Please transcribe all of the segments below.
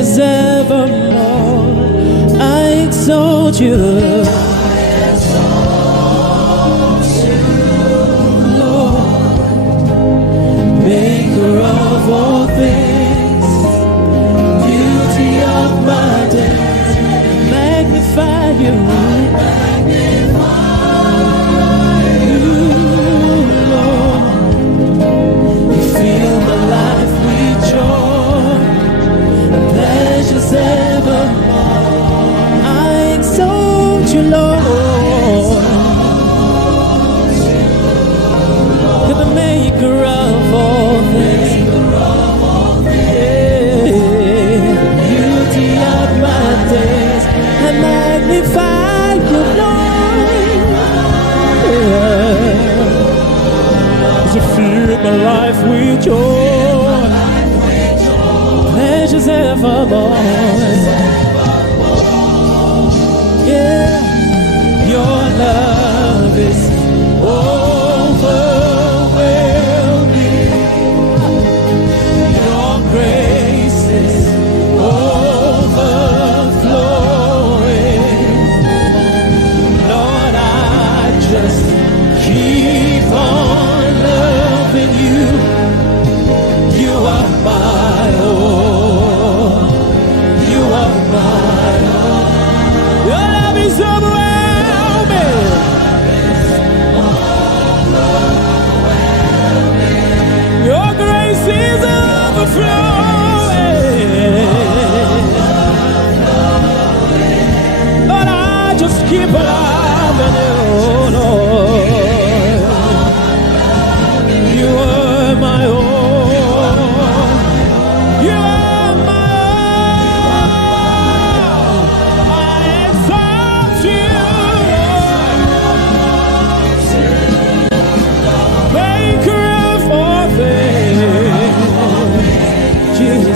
pleasures evermore. I exalt you. All things, beauty of my days, magnify you, Lord. You fill my life with joy, and pleasures evermore. I exalt you, Lord. You're the maker of all things. Magnify you, Lord. You fill my life with joy, pleasures evermore. Yeah, your love is overwhelming. Your grace is keep on loving you. You are my own. You are my own. Your love is overwhelming. Your grace is overflowing. Lord, I just keep on loving you, Lord.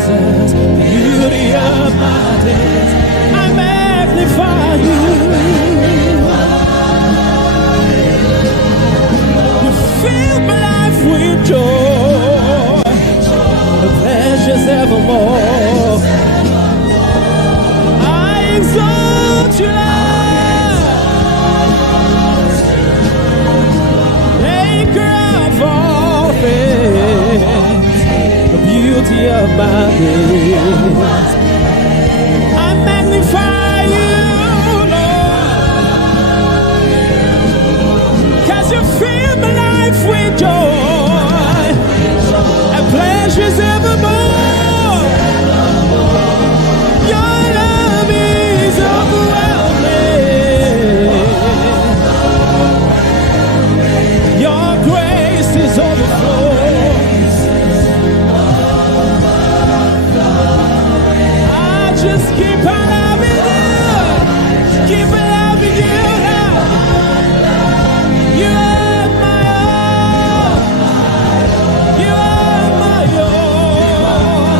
Beauty of my days, I magnify you. You fill my life with joy, the pleasures evermore. I exalt you, Lord, maker of all things, the beauty of my days. I magnify you, Lord, 'cause you fill my life with joy and pleasures evermore. Your love is overwhelming. Your grace is overflowing. Just keep on loving you. Keep on loving you. You are my own. You are my own.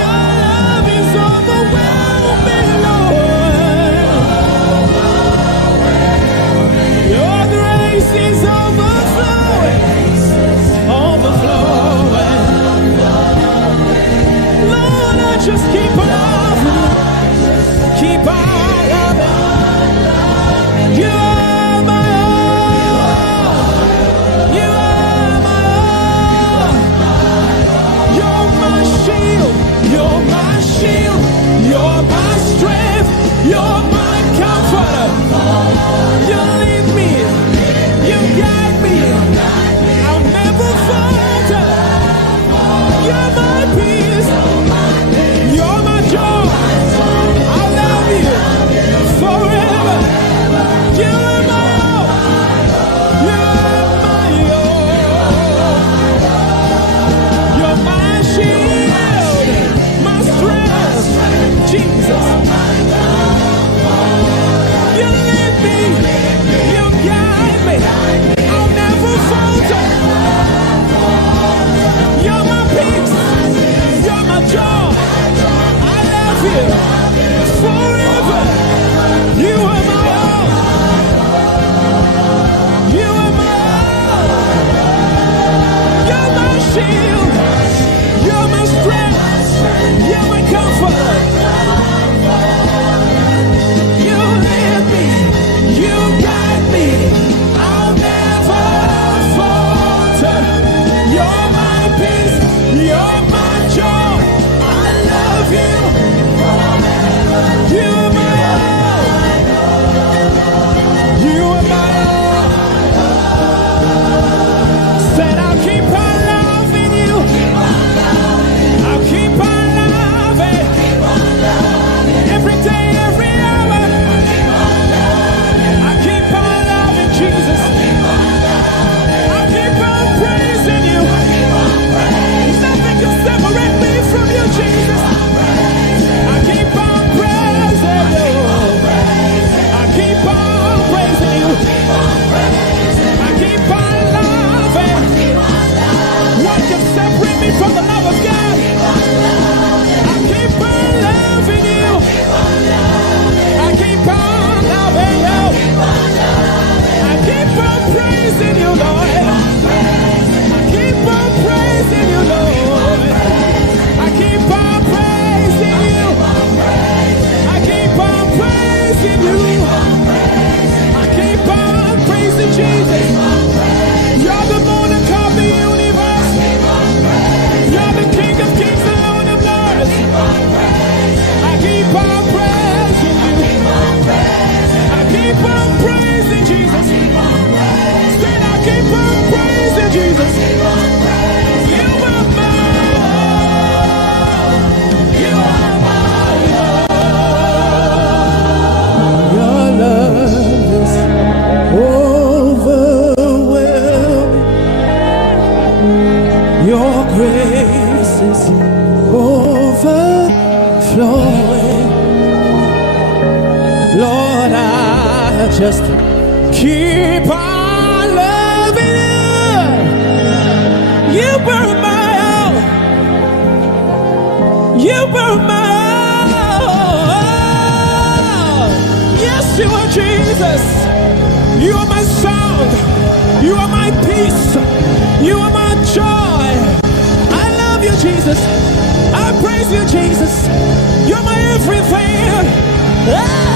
Your love is overwhelming, Lord. Your grace is overflowing. Overflowing. Lord, I just keep on loving. I keep on praising you. I keep on praising Jesus. Said I keep on praising Jesus. You are mine. You are mine. Your love is overwhelming. Your grace is overflowing. Lord, I just keep on loving you. You burn my out. You burn my out. Yes, you are Jesus. You are my sound. You are my peace. You are my joy. I love you, Jesus. I praise you, Jesus. You're my everything. Ah!